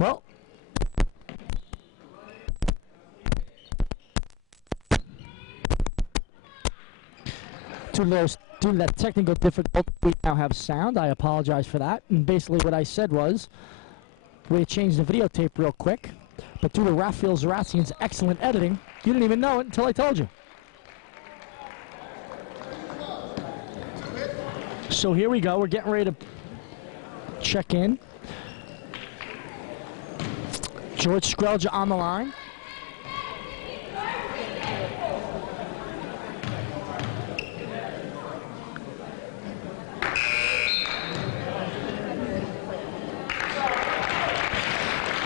Well, due to that technical difficulty, we now have sound. I apologize for that. And basically what I said was, we changed the videotape real quick, but due to Raphael Zaratsian's excellent editing, you didn't even know it until I told you. So here we go. We're getting ready to check in. George Skrelja on the line.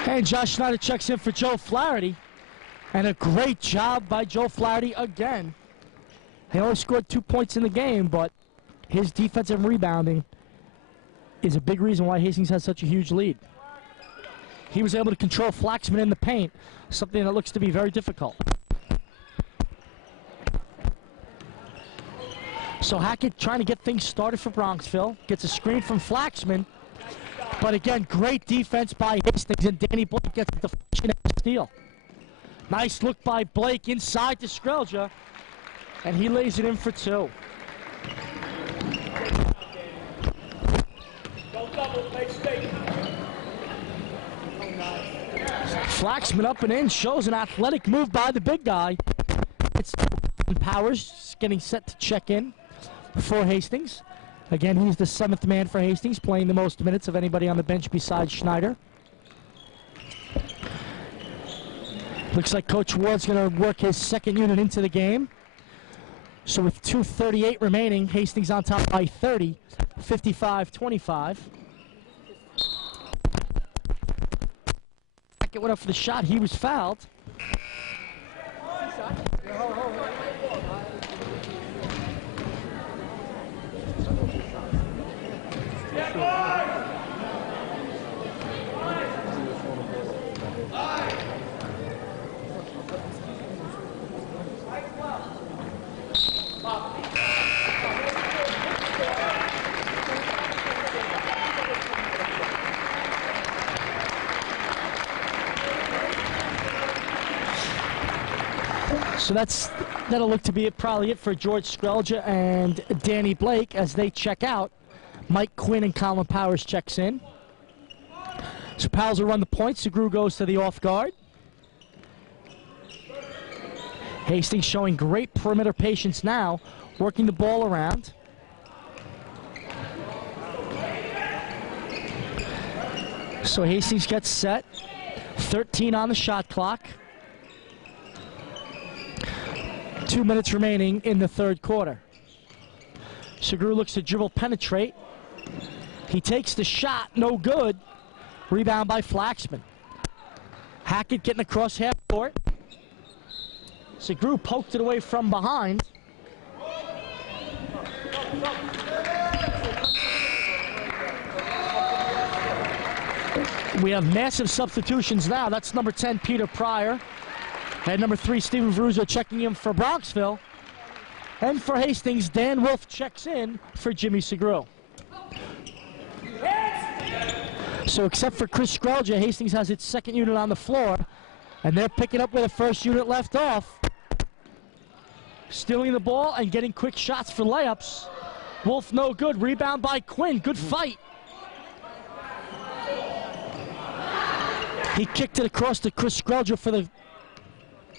And Josh Schneider checks in for Joe Flaherty. And a great job by Joe Flaherty again. He only scored 2 points in the game, but his defensive rebounding is a big reason why Hastings has such a huge lead. He was able to control Flaxman in the paint, something that looks to be very difficult. So Hackett trying to get things started for Bronxville. Gets a screen from Flaxman. But again, great defense by Hastings, and Danny Blake gets the deflection and steal. Nice look by Blake inside to Skrelja, and he lays it in for 2. Flaxman up and in, shows an athletic move by the big guy. It's Powers getting set to check in for Hastings. Again, he's the 7th man for Hastings, playing the most minutes of anybody on the bench besides Schneider. Looks like Coach Ward's going to work his second unit into the game. So with 2:38 remaining, Hastings on top by 30, 55-25. Hackett went up for the shot. He was fouled. So that'll look to be probably it for George Skrelja and Danny Blake as they check out. Mike Quinn and Colin Powers checks in. So Powers will run the point. Segru goes to the off guard. Hastings showing great perimeter patience now, working the ball around. So Hastings gets set. 13 on the shot clock. 2 minutes remaining in the third quarter. Segru looks to dribble penetrate. He takes the shot, no good. Rebound by Flaxman. Hackett getting across half court. Segru poked it away from behind. We have massive substitutions now. That's number 10, Peter Pryor. And number 3, Steven Veruzzo checking in for Bronxville. And for Hastings, Dan Wolf checks in for Jimmy Segru. So except for Chris Skrelja, Hastings has its second unit on the floor. And they're picking up where the first unit left off. Stealing the ball and getting quick shots for layups. Wolf no good. Rebound by Quinn. Good fight. He kicked it across to Chris Skrelja for the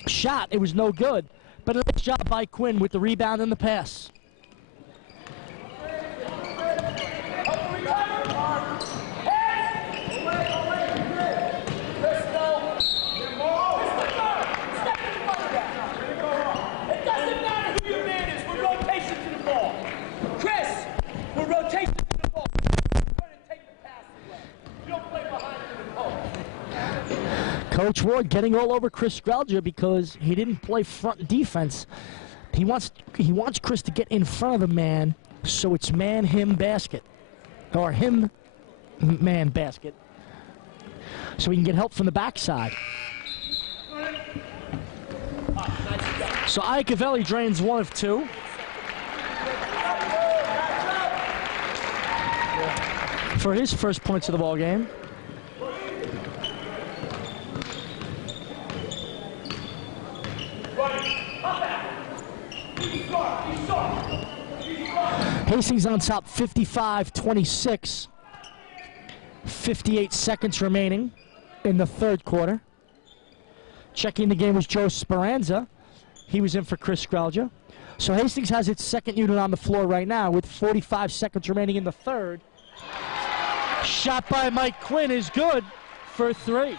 shot. It was no good, but a nice job by Quinn with the rebound and the pass. Coach Ward getting all over Chris Skrelja because he didn't play front defense. He wants Chris to get in front of the man, so it's man-him basket, or him-man basket, so he can get help from the backside. So Iacovelli drains 1 of 2. For his first points of the ball game. Hastings on top 55-26. 58 seconds remaining in the third quarter. Checking the game was Joe Speranza. He was in for Chris Skralja. So Hastings has its second unit on the floor right now with 45 seconds remaining in the third. Shot by Mike Quinn is good for 3.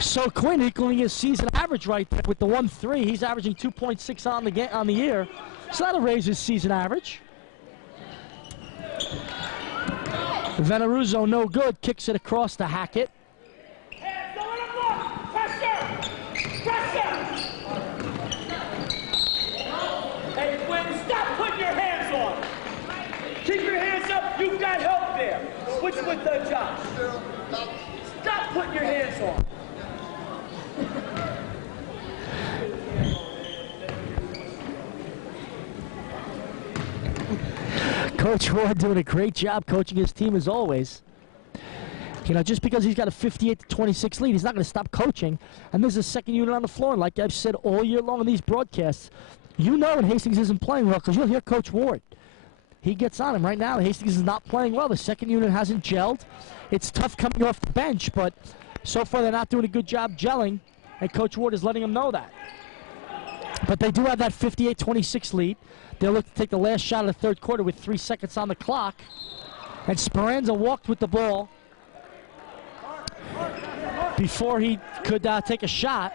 So Quinn equaling his season average right there with the 1-3. He's averaging 2.6 on the year. So that'll raise his season average. Veneruzzo no good, kicks it across to Hackett. Hey Quinn, stop putting your hands on. Keep your hands up, you've got help there. Switch with Josh. Stop putting your hands on. Coach Ward doing a great job coaching his team as always. You know, just because he's got a 58-26 lead, he's not going to stop coaching. And there's a second unit on the floor. And like I've said all year long in these broadcasts, you know when Hastings isn't playing well because you'll hear Coach Ward. He gets on him right now. Hastings is not playing well. The second unit hasn't gelled. It's tough coming off the bench, but so far they're not doing a good job gelling, and Coach Ward is letting them know that. But they do have that 58-26 lead. They'll look to take the last shot of the third quarter with 3 seconds on the clock. And Speranza walked with the ball before he could take a shot.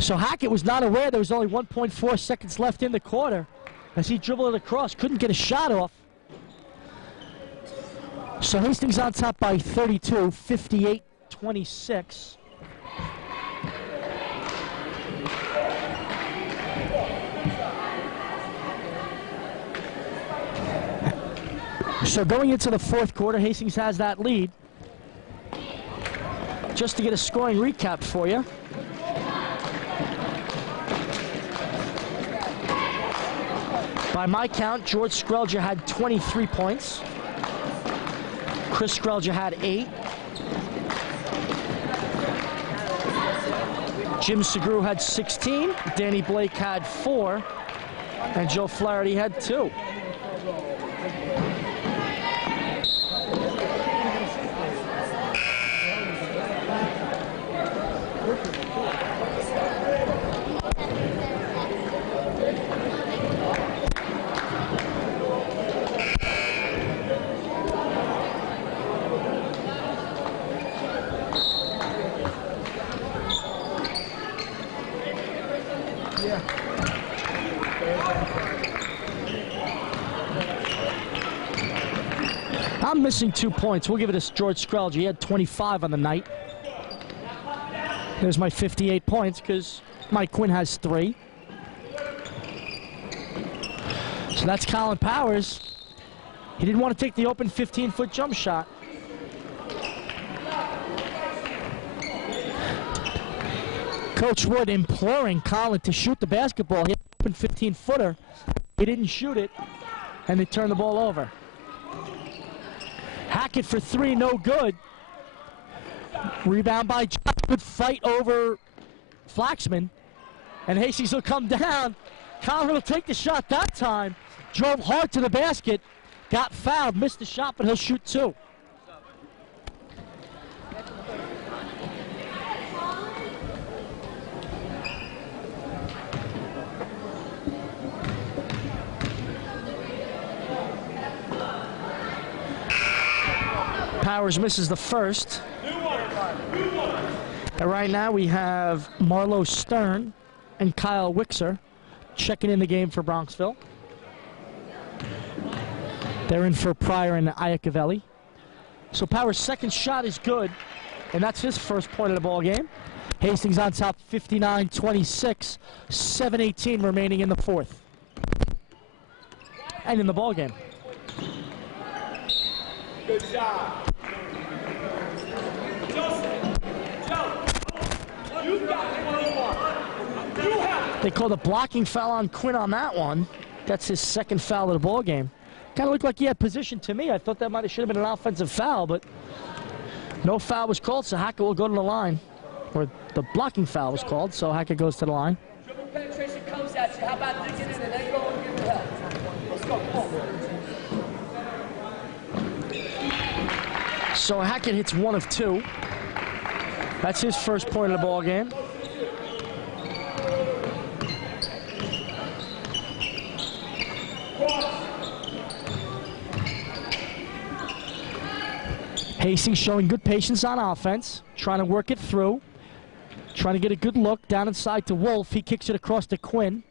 So Hackett was not aware there was only 1.4 seconds left in the quarter as he dribbled it across, couldn't get a shot off. So Hastings on top by 32, 58-26. So going into the fourth quarter, Hastings has that lead. Just to get a scoring recap for you. By my count, George Skralja had 23 points. Chris Skralja had 8. Jim Segru had 16. Danny Blake had 4. And Joe Flaherty had 2. I'm missing 2 points. We'll give it to George Skralja. He had 25 on the night. There's my 58 points because Mike Quinn has 3. So that's Colin Powers. He didn't want to take the open 15-foot jump shot. Coach Wood imploring Colin to shoot the basketball. He had an open 15-footer. He didn't shoot it, and they turned the ball over. Hackett for 3, no good. Rebound by Josh. Good fight over Flaxman. And Hastings will come down. Colin will take the shot that time. Drove hard to the basket. Got fouled. Missed the shot, but he'll shoot 2. Powers misses the first. And right now we have Marlo Stern and Kyle Wixer checking in the game for Bronxville. They're in for Pryor and Iacovelli. So Powers' second shot is good, and that's his first point of the ball game. Hastings on top 59-26, 7:18 remaining in the fourth. And in the ball game. Good job. They called a blocking foul on Quinn on that one. That's his second foul of the ball game. Kind of looked like he had position to me. I thought that should have been an offensive foul, but no foul was called, so Hackett will go to the line or the blocking foul was called, so Hackett goes to the line. Dribble penetration comes at you. How about digging in and then go and give it help? Let's go. Come on. So Hackett hits 1 of 2. That's his first point of the ball game. Hastings showing good patience on offense, trying to work it through, trying to get a good look down inside to Wolf. He kicks it across to Quinn.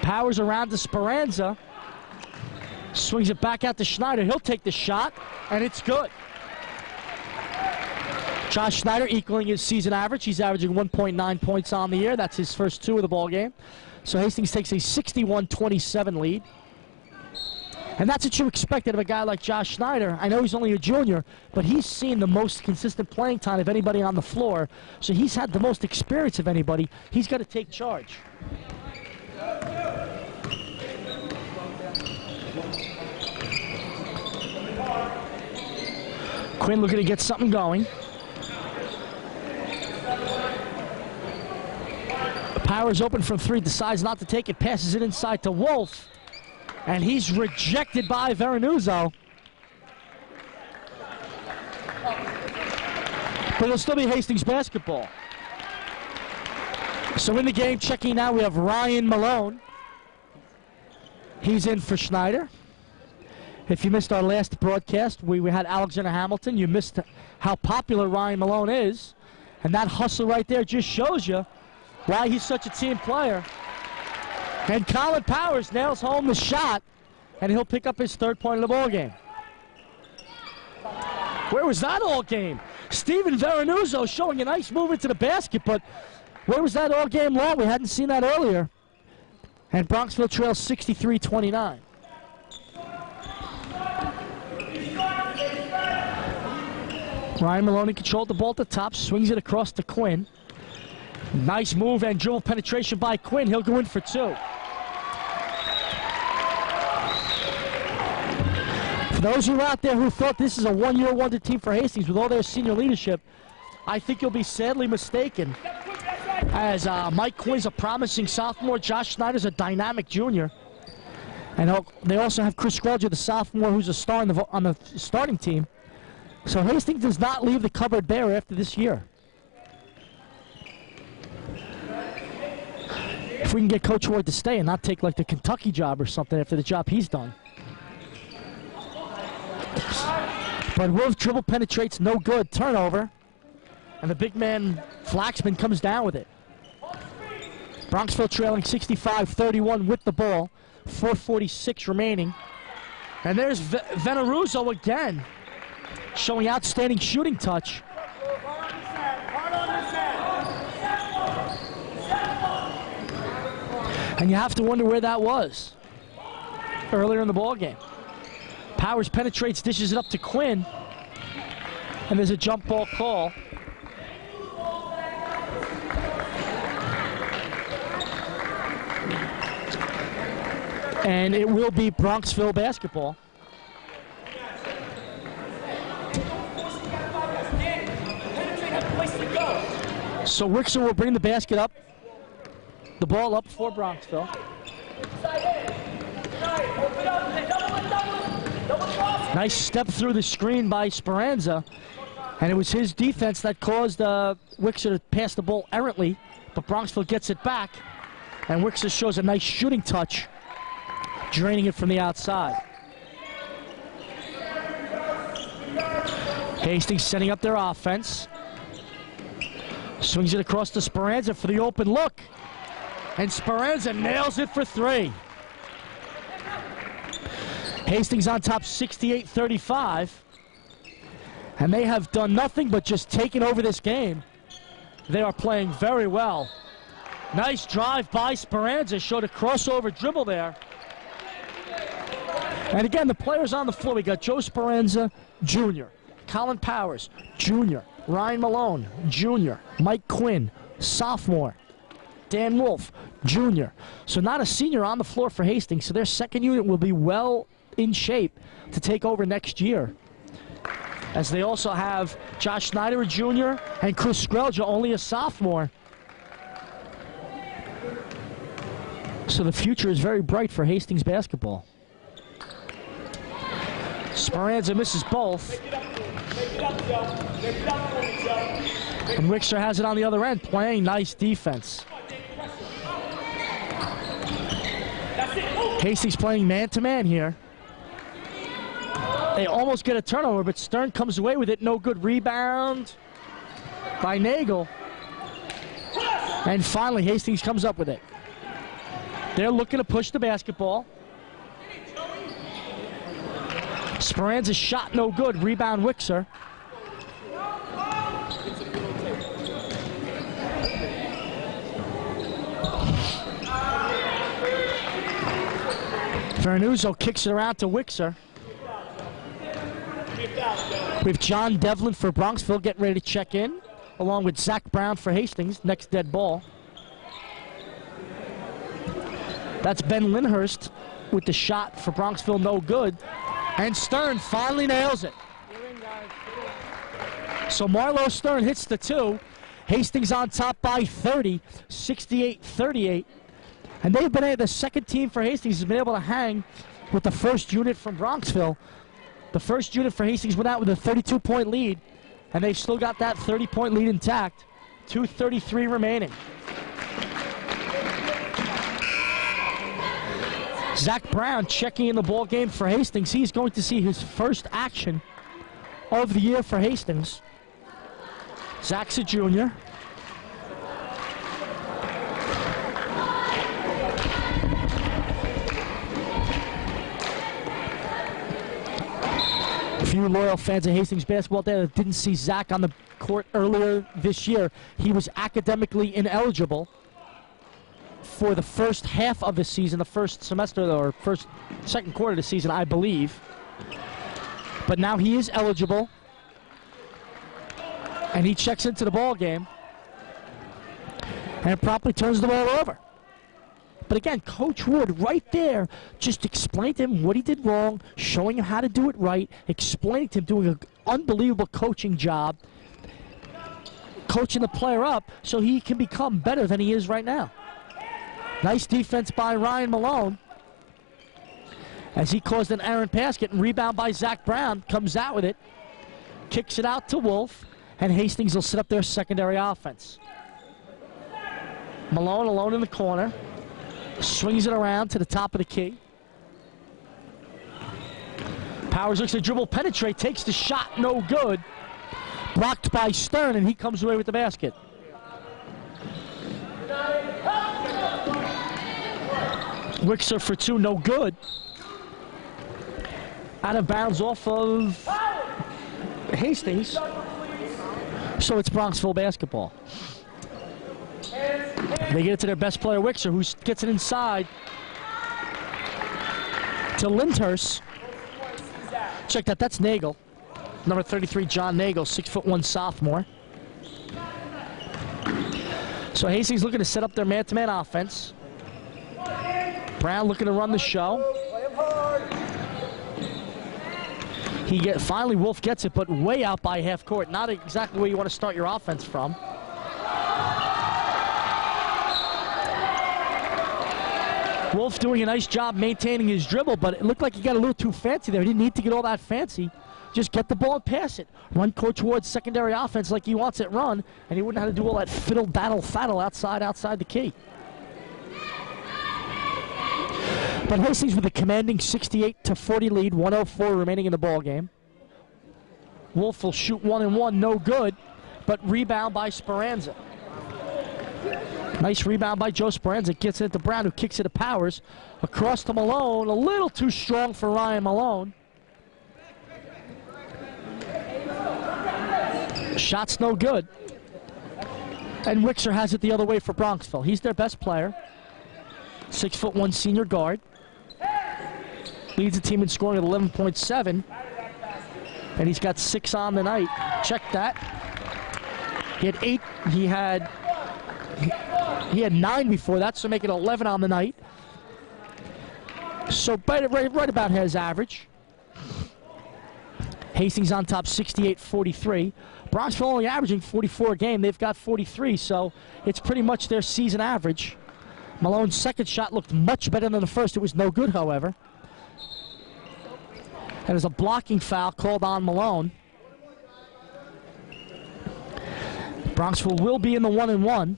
Powers around to Speranza. Swings it back out to Schneider. He'll take the shot, and it's good. Josh Schneider equaling his season average. He's averaging 1.9 points on the year. That's his first 2 of the ball game. So Hastings takes a 61-27 lead. And that's what you expected of a guy like Josh Schneider. I know he's only a junior, but he's seen the most consistent playing time of anybody on the floor. So he's had the most experience of anybody. He's got to take charge. Quinn looking to get something going. Powers open from 3, decides not to take it, passes it inside to Wolf. And he's rejected by Veronuzzo. But it'll still be Hastings basketball. So in the game, checking now, we have Ryan Malone. He's in for Schneider. If you missed our last broadcast, we had Alexander Hamilton. You missed how popular Ryan Malone is. And that hustle right there just shows you why he's such a team player. And Colin Powers nails home the shot, and he'll pick up his 3rd point of the ball game. Where was that all game? Steven Veronuzzo showing a nice movement to the basket, but where was that all game long? We hadn't seen that earlier. And Bronxville trails 63-29. Ryan Maloney controlled the ball at the top, swings it across to Quinn. Nice move and dribble penetration by Quinn. He'll go in for 2. For those of you out there who thought this is a one-year wonder team for Hastings with all their senior leadership, I think you'll be sadly mistaken, as Mike Quinn's a promising sophomore. Josh Schneider's a dynamic junior. And they also have Chris Scrugger, the sophomore, who's a star on the starting team. So Hastings does not leave the cupboard bare after this year. If we can get Coach Ward to stay and not take like the Kentucky job or something after the job he's done. But Wolf dribble penetrates, no good. Turnover. And the big man, Flaxman, comes down with it. Bronxville trailing 65-31 with the ball. 4:46 remaining. And there's Veneruzzo again, showing outstanding shooting touch. And you have to wonder where that was earlier in the ball game. Powers penetrates, dishes it up to Quinn, and there's a jump ball call. And it will be Bronxville basketball. So Wixon will bring the basket up, the ball up for Bronxville. Nice step through the screen by Speranza, and it was his defense that caused Wixon to pass the ball errantly, but Bronxville gets it back, and Wixon shows a nice shooting touch, draining it from the outside. Hastings setting up their offense. Swings it across to Speranza for the open look. And Speranza nails it for 3. Hastings on top 68-35. And they have done nothing but just taken over this game. They are playing very well. Nice drive by Speranza. Showed a crossover dribble there. And again, the players on the floor. We got Joe Speranza, Jr., Colin Powers, Jr., Ryan Malone, Jr., Mike Quinn, sophomore, Dan Wolf, Jr. So not a senior on the floor for Hastings, so their second unit will be well in shape to take over next year. As they also have Josh Snyder, a junior, and Chris Skrelja, only a sophomore. So the future is very bright for Hastings basketball. Speranza misses both. And Wickser has it on the other end, playing nice defense. Hastings playing man-to-man here. They almost get a turnover, but Stern comes away with it. No good. Rebound by Nagel. And finally, Hastings comes up with it. They're looking to push the basketball. Speranza's shot no good. Rebound Wickser. Vernuzzo kicks it around to Wickser. We have John Devlin for Bronxville getting ready to check in, along with Zach Brown for Hastings, next dead ball. That's Ben Lindhurst with the shot for Bronxville, no good. And Stern finally nails it. So Marlo Stern hits the two. Hastings on top by 30, 68-38. And they've been the second team for Hastings has been able to hang with the first unit from Bronxville. The first unit for Hastings went out with a 32-point lead, and they've still got that 30-point lead intact. 2:33 remaining. Zach Brown checking in the ball game for Hastings. He's going to see his first action of the year for Hastings. Zach's a junior. A few loyal fans of Hastings basketball there that didn't see Zach on the court earlier this year. He was academically ineligible for the first half of the season, the first semester or second quarter of the season, I believe. But now he is eligible, and he checks into the ball game and promptly turns the ball over. But again, Coach Wood right there just explained to him what he did wrong, showing him how to do it right, explaining to him, doing an unbelievable coaching job, coaching the player up so he can become better than he is right now. Nice defense by Ryan Malone as he caused an errant basket, and rebound by Zach Brown, comes out with it, kicks it out to Wolf, and Hastings will set up their secondary offense. Malone alone in the corner. Swings it around to the top of the key. Powers looks to dribble, penetrate, takes the shot, no good. Blocked by Stern, and he comes away with the basket. Wickser for two, no good. Out of bounds off of Hastings. So it's Bronxville basketball. They get it to their best player, Wickser, who gets it inside to Lindhurst. Check that, that's Nagel. Number 33, John Nagel, 6'1" sophomore. So Hastings looking to set up their man-to-man offense. Brown looking to run the show. Finally, Wolf gets it, but way out by half court. Not exactly where you want to start your offense from. Wolf doing a nice job maintaining his dribble, but it looked like he got a little too fancy there. He didn't need to get all that fancy. Just get the ball and pass it. Run Coach Ward's secondary offense like he wants it run, and he wouldn't have to do all that fiddle, battle, faddle outside the key. But Hastings with a commanding 68-40 lead, 1:04 remaining in the ball game. Wolf will shoot 1-1, no good, but rebound by Speranza. Nice rebound by Joe Speranza. Gets it to Brown, who kicks it to Powers. Across to Malone. A little too strong for Ryan Malone. Shot's no good. And Wickser has it the other way for Bronxville. He's their best player. 6'1" senior guard. Leads the team in scoring at 11.7. And he's got 6 on the night. Check that. He had 8. He had 9 before that, so make it 11 on the night. So right about his average. Hastings on top 68-43. Bronxville only averaging 44 a game. They've got 43, so it's pretty much their season average. Malone's second shot looked much better than the first. It was no good, however. And there's a blocking foul called on Malone. Bronxville will be in the 1-and-1.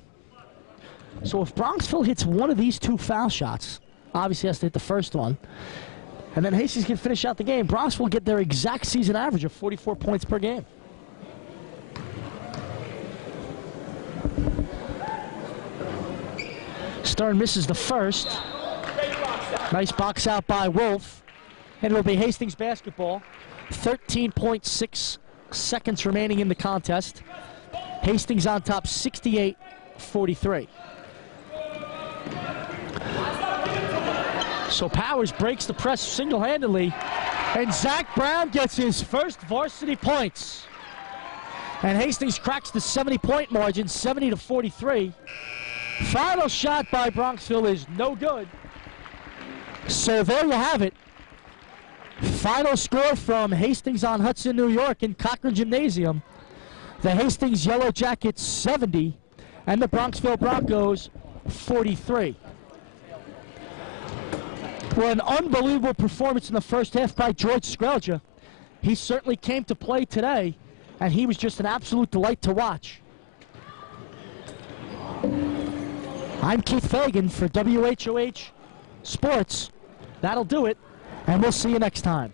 So if Bronxville hits one of these two foul shots, obviously has to hit the first one, and then Hastings can finish out the game, Bronxville will get their exact season average of 44 points per game. Stern misses the first. Nice box out by Wolf. And it'll be Hastings basketball. 13.6 seconds remaining in the contest. Hastings on top 68-43. So Powers breaks the press single-handedly. And Zach Brown gets his first varsity points. And Hastings cracks the 70-point margin, 70-43. Final shot by Bronxville is no good. So there you have it. Final score from Hastings on Hudson, New York in Cochran Gymnasium. The Hastings Yellow Jackets 70 and the Bronxville Broncos 43. Well, an unbelievable performance in the first half by George Skrelja. He certainly came to play today, and he was just an absolute delight to watch. I'm Keith Fagan for WHOH Sports. That'll do it, and we'll see you next time.